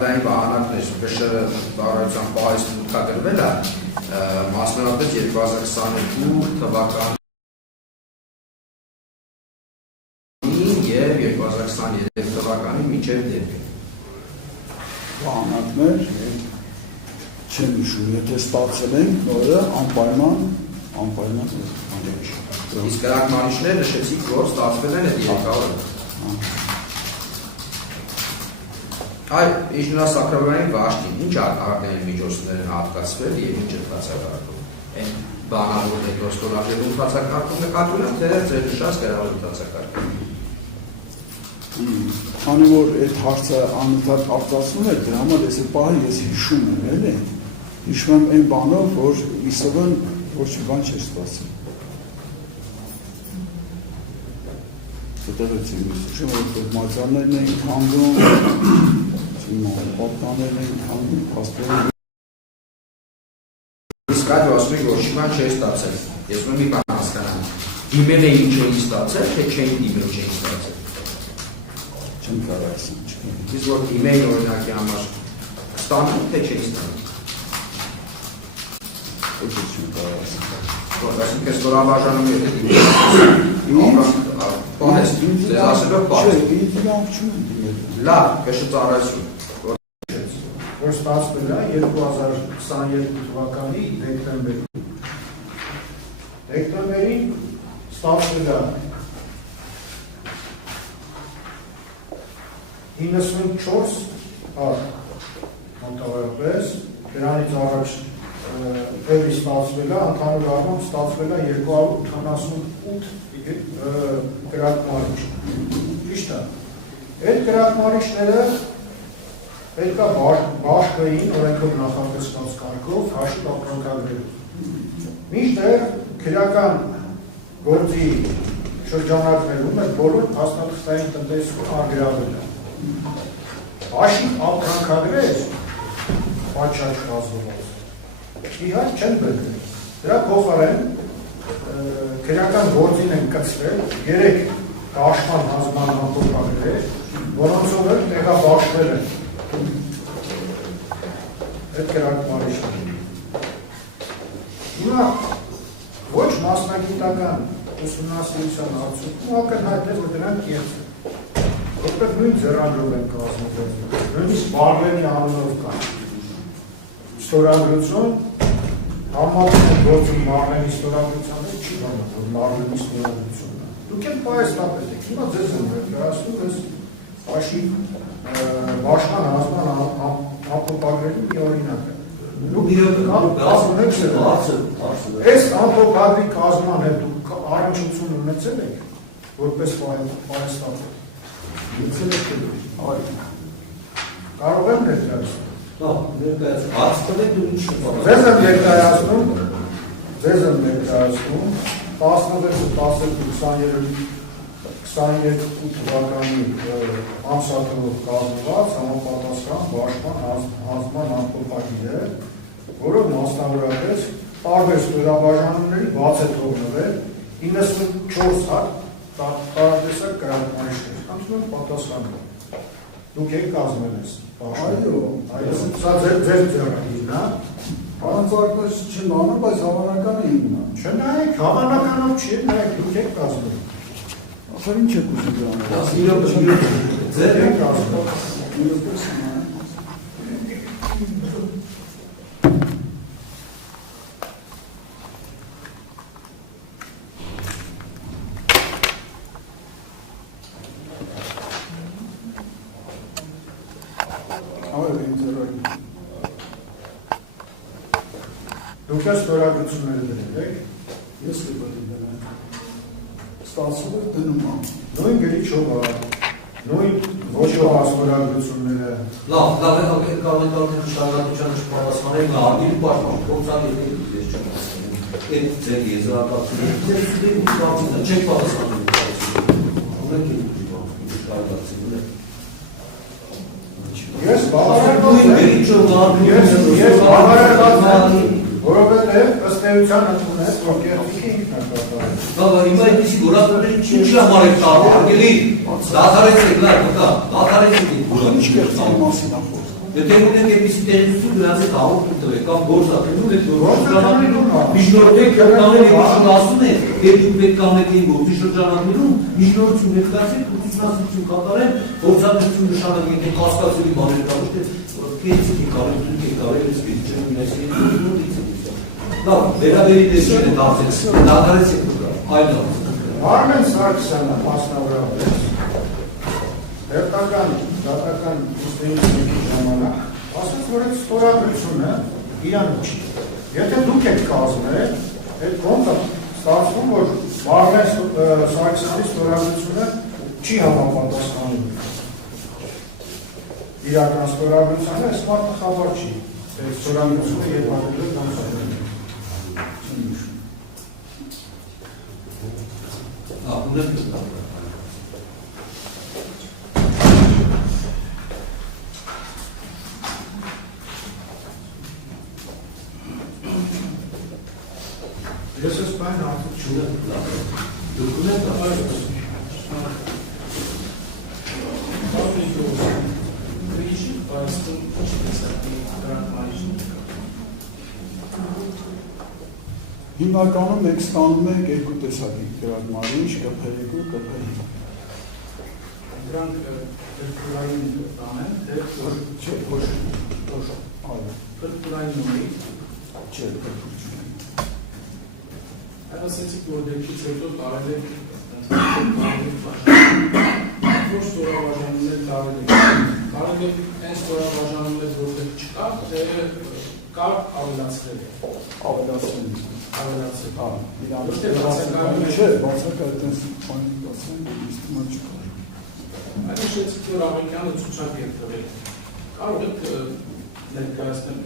Բանակներ կշռը ծառայության պահից մուտքագրվել է մասնավորապես 2022 թվականին և 2023 թվականին մինչև դեպի։ Բանակներ չեմ հիշում, եթե ստացել ենք նորը անպայման Իսկ կրակմանիշներ նշեցիք, որ ստացվել են այդ 300-ը։ Այ ինժեներասակրավորային վաշտին, ինչ արտահայտային միջոցներ են հատկացվել և ինչ ընթացակարգում։ Այն բանավոր հետոստորաժելու ընթացակարգում նկատվում են, թե ձեր նշած գրավոր ընթացակարգում։ Քանի որ այդ հարցը անընդհատ արտացնում է, դրա համար ես պահը ես հիշում եմ, էլի։ Հիշում եմ այն բանով, որ իսովն ոչ մի բան չէր ստացել։ Դեռ եմ հիշում, որ մատյաններն էին քանդում, պատկաներն էին քանդում, փաստորեն։ Իսկ այդ ասում եք, որ չի բան չէր ստացել։ Ես մի բան հասկանամ։ Դիմել էին չէին ստացել, թե չէին դիմել չէին ստացել։ Չեմ կարող ասեմ, չգիտեմ։ Իսկ որ դիմեին օրինակի համար ստանում, թե չէին ստանում։ Ոչ չեմ կարող ասեմ։ Այսինքն ես ստորաբաժանում եմ պահես, ձեզ ասել եմ պահես։ Չէ, ինձ լավ չունեմ դիմել։ Լավ, կշծառայություն։ Որ ստացվել է 2022 թվականի դեկտեմբերին։ Դեկտեմբերին ստացվել է 94 հատ մոտավորապես, դրանից առաջ Էվի ստացվել է, ընդհանուր առմամբ ստացվել է 278 կրակմարիչ։ Ճիշտ է։ Այդ կրակմարիչները պետք է բաշխային օրենքով նախատեսված կարգով հաշիվ ապրանքագրել։ Մինչդեռ քրեական գործի շրջանակներում այդ բոլոր փաստաթղթային տնտեսություն արգելվել է։ Հաշիվ ապրանքագրել պատշաճ կազմված։ Իհարկե չեն բերել։ Դրա փոխարեն քրեական գործին են կցվել 3 դաշտման հանձնման ամփոփագրեր, որոնցով էլ տեղաբաշխվել են այդ կրակմարիչները։ Հիմա ոչ մասնագիտական ուսումնասիրության արդյունքում ակնհայտ է, որ դրանք կեղծ են, որտեղ նույն ձեռագրով են կազմվել, նույնիսկ Բարլենի անունով կան։ Ստորագրություն համատեղ գործում Մարլենի ստորագրության հետ չի բանում, որ Մարլենի ստորագրությունն է։ Դուք եք պայստապետ եք, հիմա ձեզ եմ վերջում ես հաշիվ բաշխման հանձնման ամփոփագրերի մի օրինակ է։ Դուք կազմում եք այս ամփոփագրի կազմման հետ դուք առնչություն ունեցել եք, որպես պայստապետ։ Ունեցել եք կարող եմ ներկայացնել։ Ձեզ եմ ներկայացնում 16-22 թվականի ամսաթվով կազմված համապատասխան բաշխման հանձնման ամփոփագիր է, որը մասնավորապես տարբեր ստորաբաժանումների բաց է թողնվել 94 հատ տարատեսակ կրակմարիչներ, խնդրում եմ պատասխանել։ Դուք եք կազմել ես։ Այո, սա ձեր ձեռագիրն է։ Հանցարկներ չեմ անում, բայց հավանական է իմնա։ Չնայեք, հավանականով չի, նայեք, դուք եք կազմել։ Ախր ինչ եք ուզում դրանով։ Ձեր եք կազմել։ Դուք ես ստորագրությունները դրել եք։ Ես կպետք դրեմ։ Ստացվում է դնում եմ։ Նույն գրիչով, նույն ոչով ստորագրությունները։ Լավ, կարող եք շարունակության պատասխանել, արգիլ պաշտպան փորձան եթե ես չեմ ասում։ Այդ ձեր եզրակացությունը չեք պատասխանում։ Ունեք շարունակությունը։ Ես բավարարված որովհետև ըստ էության ընդունես, որ կեղծիքի ինքն է կատարել։ Բավարար, հիմա այդպիսի որակների ինչ համար եք տալու, արգելի, դադարեցեք, լավ, դադարեցեք։ Ինչ կեղծիքի մասին է խոսքը։ Եթե ունենք այդպիսի տեղեկություն, նրանց հետ հաղորդում տվեք կամ գործակցելու եք միջնորդեք կյանքերի ասում է, երբ դուք պետք է անեք գործի շրջանակներում միջնորդություն ներկայացրեք, ուսումնասիրություն կատարեք, գործադրություն նշանակեք, եթե հասկացելի բաներ կա, ոչ թե քեզի կարելի դուք եք կարելի սպիտիչը ունեցեք, լավ, վերաբերի դեպքերը դարձեք, դադարեցեք դուք, այլ լավ։ Արմեն Սարգսյանը մասնավորապես դատական ինստիտուտի ժամանակ ասաց, որ այդ ստորագրությունը իրան չի։ Եթե դուք եք կազմել, այդ կոնտը ստացվում, որ Արմեն Սարգսյանի ստորագրությունը չի համապատասխանում իրական ստորագրությանը, այս մարդը խաբար չի, այդ ստորագրությունը երկրորդը կոնսոլը։ Ես ես բան արդյոք չունեմ դոկումենտ Հիմնականում մենք ստանում ենք երկու տեսակի գրադմարիչ, կփերեկու, կփերի։ Դրանք կրկուրային տանեն, թե Չէ, ոչ, այո, կրկուրային ունի։ չէ, կրկուր չունենք։ Այդ ասեցիք, որ դեպքից հետո տարել եք ոչ ստորաբաժանումներ տարել եք։ Տարել եք այն ստորաբաժանումներ, որտեղ չկա, թե կար ավելացրել եք։ Ավելացրել։ Ավելացրել։ Իրանց Չէ, բացակայում չէ, բացակայ այդպես բանի բացեն, իստիմա չկա։ Այդ նշեցիք, որ Ավետյանը ցուցակ եք տվել։ Կարող եք ներկայացնել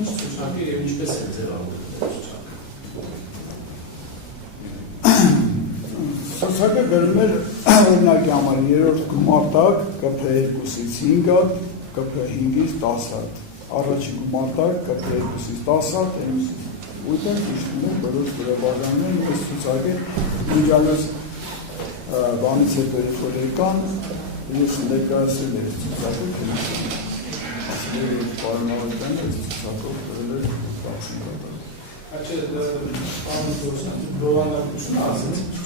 ինչ ցուցակի եւ ինչպես է ձևավորվել ցուցակը։ Ցուցակը գրում էր օրինակի համար 3-րդ գումարտակ ԿՓ2-ից 5 հատ, ԿՓ5-ից 10 հատ։ Առաջին գումարտակ ԿՓ2-ից 10 հատ, այնուհետև ուտեն իշխում են բոլոր ստորաբաժանումներն այս ցուցակը միջալոց բանից հետո որ եկան ես ներկայացրել եմ ցուցակը ասել եմ պարմանական այս ցուցակով գրել էր 60 հատ։ Աչե պարոն Գորսյան, բովանդակությունը ասեցիք։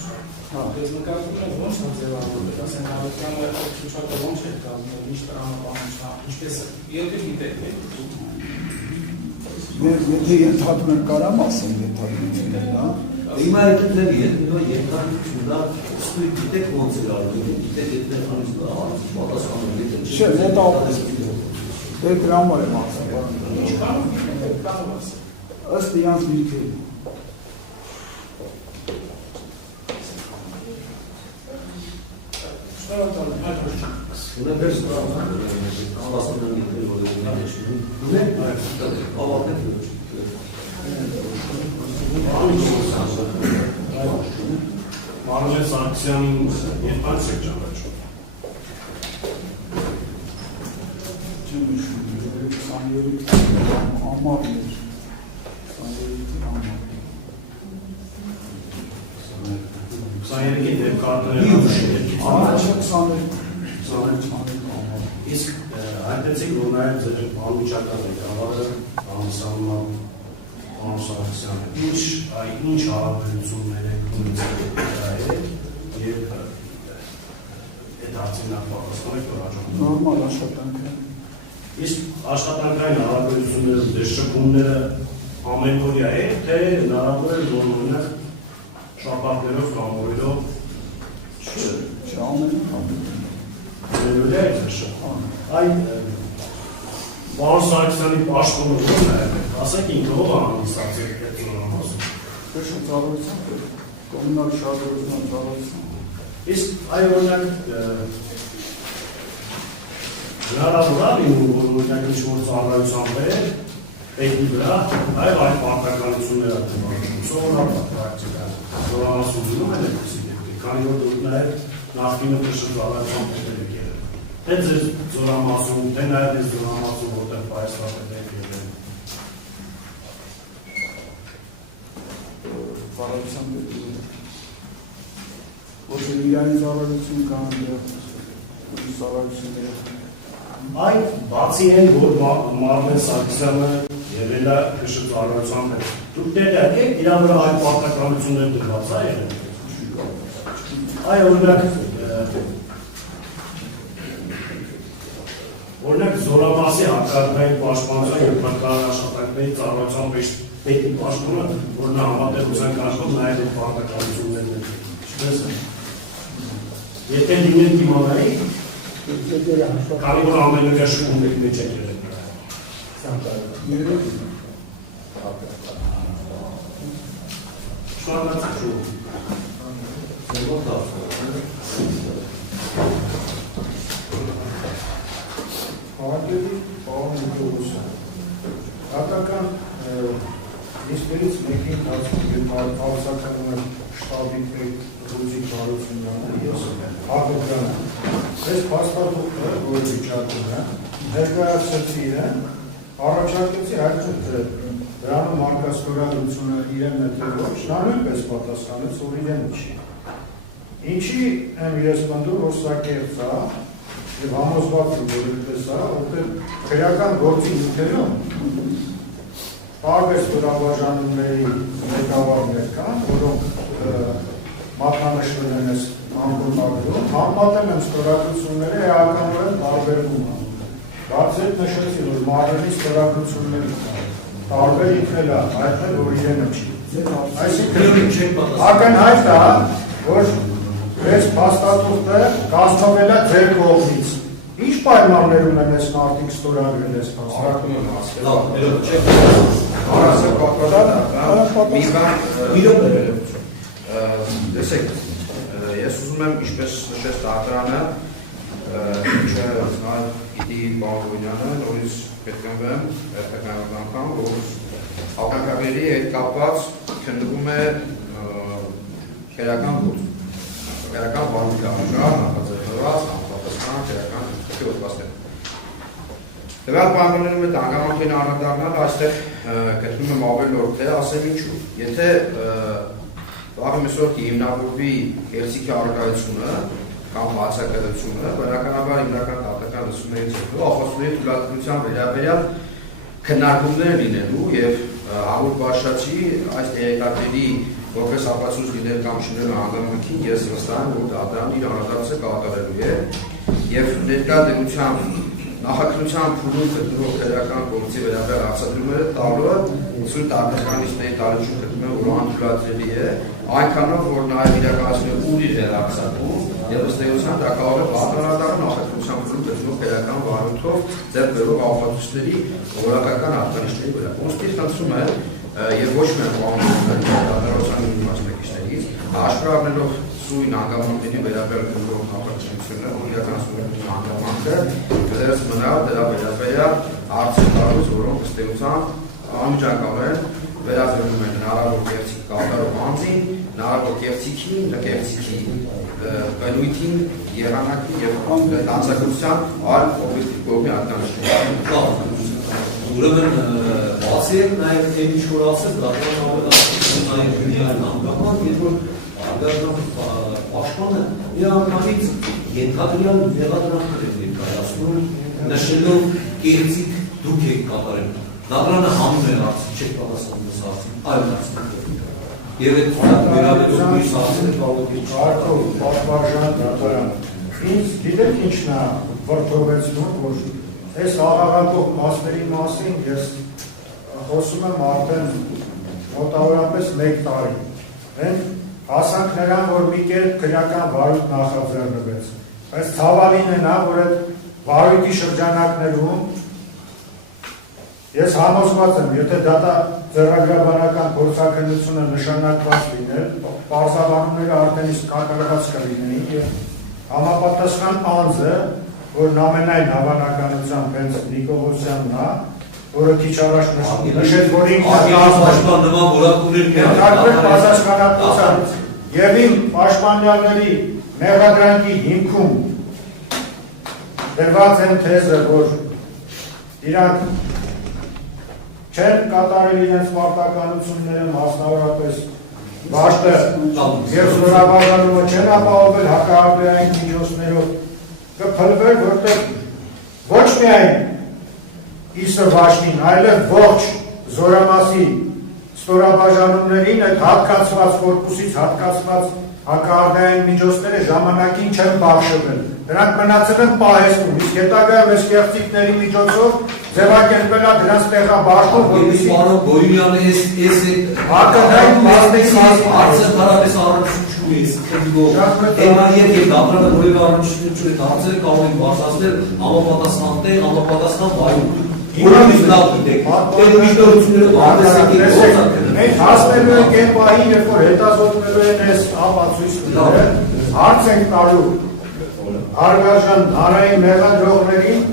Ես նկատում եմ ոնց է ձևավորվել, ասեն Ավետյանը ցուցակը ոնց է կազմել, ինչ տրամաբանությամբ, ինչպես է, եթե գիտեք։ Եթե ենթադրում եմ կարամ ասեմ ենթադրություններ, հա։ Հիմա այդտեղի երկարություն դա ստույգ գիտեք ոնց է արվում, գիտեք այդտեղ պատասխանում եք։ Չէ, նետապես դե դրա համար եմ ասում։ Ինչ կարող ասել։ Ըստ իրանց դիրքերի։ Ունենք ավաստանում եկել որ ունենք ավարտել Մարմեն Սարգսյանին երբանց եք ճանաչում։ Չեմ հիշում, 23 ամառներ, 23-ի ամառ։ 23-ի դեպք կարդնել Առաջը 22 ամառ։ Իսկ հայտնեցիք, որ նաև ձեր անմիջական ղեկավարը Սարման Սարգսյանը ինչ հարաբերություններ եք ունեցել եւ այդ հարցին պատասխանեք որ հաջողվում։ Նորմալ աշխատանք է։ Իսկ աշխատանքային հարաբերությունները դες շփումները ամենօրյա է, թե հնարավոր է որ օրինակ շաբաթներով կամ օրերով չամենը Ձերորյա է շփում։ Այդ Պարոն Սարգսյանի պաշտոնը ո՞րն է, ասեք ինքը ով անհանգստացել է այդ ծառայության։ Քեշը ծառայության, կոմունալ շահագրգռության ծառայության։ Իսկ այ օրինակ հնարավոր է լինում, որ օրինակ ինչ-որ ծառայության վեր, պետքի վրա, այլ այդ պարտականությունները դեպքում, սովորաբար պրակտիկան, զորամասում լինում են այդպիսի դեպքեր, քանի որ դուք նաև նախկինը ծառայության պետեր եք եղել։ Թե ձեր զորամասում, թե նաև այս զորամասում, որտեղ պայծառապետ եք եղել։ Ծառայության պետք ոչ իրանի ծառայություն կան, ծառայությունները Այդ բացի են, որ Մարմեն Սարգսյանը եղել է քշ ծառայության մեջ։ Դուք տեղյակ եք, իր վրա այդ պարտականություններ դրված է եղել։ Օրինակ զորամասի հակառակային պաշտպանության եւ փրկարար աշխատանքների ծառայության պետի պաշտպանը, որ նա համատեղության կարգով նաեւ այդ պարտականություններն է։ Ինչպես է։ Եթե լինեն դիմանայի, քանի որ ամենը շփումների մեջ է եղել։ Շնորհակալ Հարգելի պարոն Նիկոլոսյան, հատական նիստերից մեկի ընթացքում հարցականում շտաբի պետ Ռուզիկ Հարությունյանը ես հաղորդանը այս փաստաթուղթը, որ վիճակում է, ներկայացրեցի իրեն, առաջարկեցի հայտնի դրանում արկաստորագրությունը իրեն է թե ոչ, նա նույնպես պատասխանեց, որ իրեն չի։ Ինչի եմ ես պնդում, որ սա կեղծ է, և համոզված եմ, որ այդպես է, որտեղ քրեական գործի նյութերում տարբեր ստորաբաժանումների ղեկավարներ կան, որոնք մատնանշվել են այս անկումնագրում, համեմատել են ստորագրությունները էականորեն տարբերվում են։ Բացի այդ նշեցի, որ Մարմենի ստորագրությունների տարբեր ինքնել է, հայտնել, որ իրենը չի։ Այսինքն ակնհայտ է, որ այս փաստաթուղթը կազմվել է ձեր կողմից։ Ինչ պայմաններում են այս մարդիկ ստորագրել այս Տեսեք, ես ուզում եմ ինչպես նշեց Տատրանը, ինչը պիտի Բաղոյանը, նորից պետքանվեմ, երբեքանվեմ անգամ, որ ակնկալների հետ կապված քննվում է քերական գործ, քերական բարույթահաշար, նախաձեռնված, համապատասխան քերական գործվածքներ։ Դրանց պայմաններում այդ հանգամանքին անդրադառնալ այստեղ գտնում եմ ավելորդ թե ասեմ ինչու։ Եթե վաղը մեսօր հիմնավորվի կերծիքի առկայությունը կամ բացակայությունը, բնականաբար հիմնական տվյալական լսումներից հետո ախոսների թույլատվության վերաբերյալ քննարկումներ լինելու եւ Ահուր Բաշաչի այս տեղեկատվերի որպես ապացույց լինել կամ շինել հանգամանքին ես վստահ եմ, որ դատարանը իր անհատակցը կատարելու է եւ ներկա դեպությամբ նախաքննության փուլում գտնվող քրեական գործի վերաբերյալ արձագանքները տալը ցույց տականիստների տարիչում գտնում է, որ անթույլատրելի է, այնքանով որ նաև իրականացնել ուր իր հերարցակում եւ ըստ էության դա կարող է պատանադառնալ նախաքննության փուլում գտնվող քրեական վարույթով ձեռք բերող ապացույցների որակական արտանիշների վրա։ Ոստի խնդրում է եւ ոչ միայն պարոն մասնակիցներից հաշվի առնելով սույն հանգամանքների վերաբերյալ գտնվող ապացույցները, որ իրականացնում են հանգամանքը, դերս մնա դրա վերաբերյալ հարցեր տալուց, որոնք ըստ էության անմիջական են, վերաբերում են հնարավոր կեղծիք կատարող անձին, հնարավոր կեղծիքին, կեղծիքի բնույթին, եղանակին եւ անձակցության այլ օբյեկտիվ կողմի արտանիշներին։ Ուրեմն բացի է նաև այն ինչ որ ասես, դատարանը ավելացնում նաև միայն հանգամանք, երբ որ պաշտպանը իր անգամից ենթադրյալ մեղադրանքներ են ներկայացնում, նշելով կեղծիք դուք եք կատարել։ Դատարանը հանում է հարցը, չեք պատասխանում այս հարցին, այլ հարցին։ Եվ այդ վերաբերող մյուս հարցերը կարող է Արտո պատվարժան դատարանը։ Ինձ գիտեք ինչն է վրդովեցնում, որ այս աղաղակող մասների մասին ես խոսում եմ արդեն մոտավորապես 1 տարի։ Մենք հասանք նրան, որ մի կերպ քրեական վարույթ նախաձեռնվեց։ Բայց ցավալին է նա, որ այդ վարույթի շրջանակներում ես համոզված եմ, եթե ձեռագրաբանական փորձաքննությունը նշանակված լիներ, պարզաբանումները արդեն իսկ կատարված կլինեին եւ համապատասխան անձը, որն ամենայն հավանականությամբ հենց Նիկոլոսյանն է, որը քիչ առաջ նշեց, որ ինքը պաշտպան նման որակումներ ներկայացրել պատասխանատվության եւ իմ պաշտպանյալների մեղադրանքի հիմքում դրված են թեզը, որ իրանք չեն կատարել իրենց պարտականությունները, մասնավորապես վաշտը եւ զորաբաժանումը չեն ապահովել հակահարբերային միջոցներով, կփլվեր, որտեղ ոչ միայն Իսը Վաշնին, այլև ողջ Զորամասի ստորաբաժանումներին այդ հատկացված կորպուսից հատկացված հակահարդային միջոցները ժամանակին չեն բաշխվել։ Դրանք մնացել են պահեստում, իսկ հետագայում այս կեղծիքների միջոցով ձևակերպել է դրանց տեղաբաշխում, որպեսզի Պարոն Գոյունյանը այս հակադային մասնիկի հարցը հարաբես առնչություն է, Էմա երկեր դապրանը որև առնչություն է, հարցերը կարող են բարձրացնել համապատասխան տեղ, համապատասխան վայրում։ Ուրեմն լավ դիտեք, այդ միջնորդությունները բարձրացնի մենք հասնելու ենք այն պահին, երբ որ հետազոտվելու են այս ապացույցները, հարց ենք տալու հարգարժան հանրային մեղադրողներին,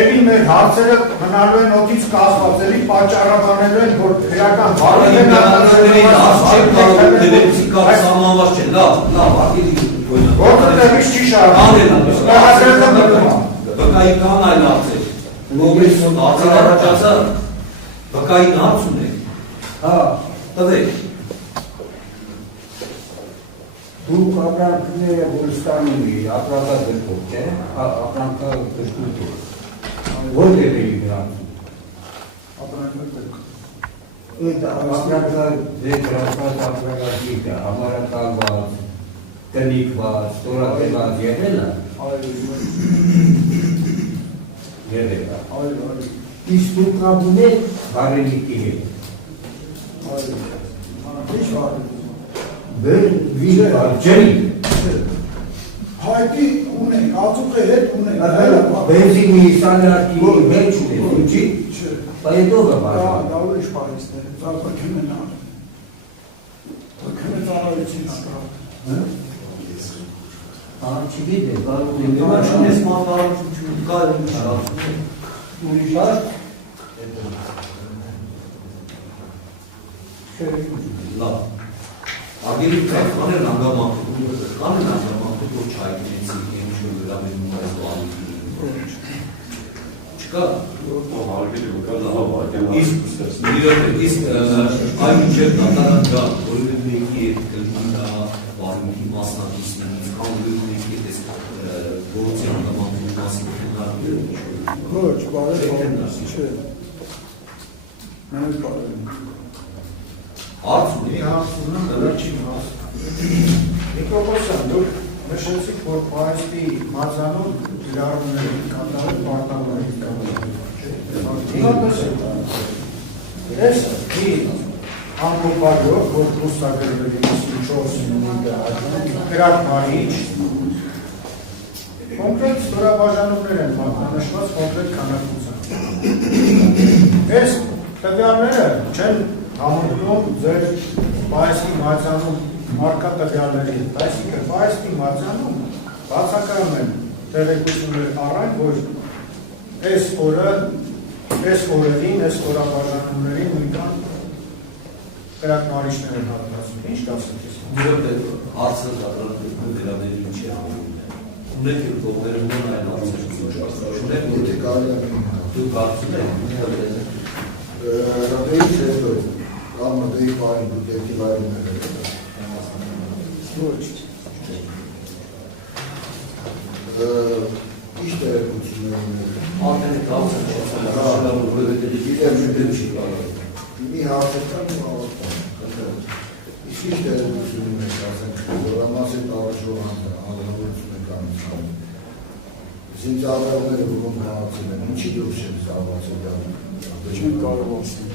էլի մեր հարցերը մնալու են օդից կախված, էլի պատճառաբանելու են, որ քրեական Հանրային մեղադրողների հարց չեք կարող դերեցի կար սահմանված չէ, լավ, արտելի Գոյունյան։ Որտեղ տեղից չի շարունակվում։ Բկայի կան այլ հարցեր։ Մոգրից հարցեր առաջացա, բկային հարց ունեք։ Հա, տվեք։ Դուք ապրանքները Գոլստանում էի, ապրանքը դրկով, չէ, ապրանքը դրկույթով, որտեղ էի դրանք։ Ապրանքը դրկով։ Այդ ապրանքը դրկված ապրանքը համարակալված, տնիկված, ստորապելված եղել է։ Եղել է։ Իսկ դուք ապում եք բարենիքի հետ։ Ինչ վարդ։ Ջերի։ Հայտի ունենք, ածուխի հետ ունենք։ Բենզինի սանյակի մեջ ունենք, ինչի։ Պայետով է բարդ։ Դա ուրիշ պահիստներ, դա պրկեմ են ան։ Պրկեմ է ծարայություն ակրատ։ Չգիտ է, կարող է։ Հիմա չունես մանվարություն, կա ուրիշ հարցում։ Ուրիշ հարց։ Լավ։ Ագերի կայքաներ անգամանքում, կան են անգամանքում, որ չայտնեցին, ինչ-որ գրամենում այս բանիքին։ Չկա։ Իսկ այն չէր կատարան գա, որովհետև մեկի հետ կլինա բարմունքի մասնակիցներից, կամ մեկի հետ այս գործի անգամանքում մասին քննարկել։ Ոչ, բարև, չէ։ Մենք բարև։ Հարց ունի։ Հարց ունեմ, վերջին հարց։ Նիկոլոսյան, դուք նշեցիք, որ պահեստի մածանում լարումների կատարել պարտավորի Ես մի անգոպարյով, որ պրուստագրվելի 54 գրակ մարիչ, կոնկրետ ստորաբաժանումներ են մատնանշված կոնկրետ քանակությամբ։ Ես տվյալները չեն համընկնում ձեր պահեստի մածանում մարկա տվյալների հետ, այսինքն պահեստի մածանում բացակայում են տեղեկություններ առայն, որ այս օրը, այս օրերին, այս օրաբաժանումներին նույնքան կրակնարիչներ են հատվածում։ Ինչ կասեք ես։ Դուրդ հարցը դրան վերաբերել ինչ է համոնում։ Ունեք և կողները ունեն այն հարցեր չունեք, Եթե կարելի է դուք կարծում եք, Ռադեից հետո կամ դեպի պահին դուք երկի վայրում եք Ոչ։ Ինչ տեղեկություններ ունեք։ արդեն է կարծում չասել, որովհետև Գիտեմ չի կարող։ Մի հարցական ու ավարտան։ Իսկ ինչ տեղեկություն ունեք, ասենք, Զորամասի տարածող հանրավորություն եք անցնում։ Զինծառայողները որոնք մահացել են, ինչի դուրս են զբաղվածել։ Չեն կարող ասել։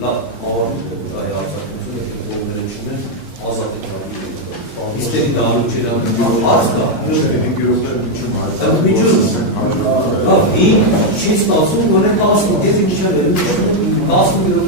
լավ, ավարտում կայ արձակությունը, կողները չունեն, ազատ է կարելի Իստերի դարում չեր անգամ հարց կա։ Լավ, չի ստացում, գոնե 10 գեզի միջավերում 10 միլիոն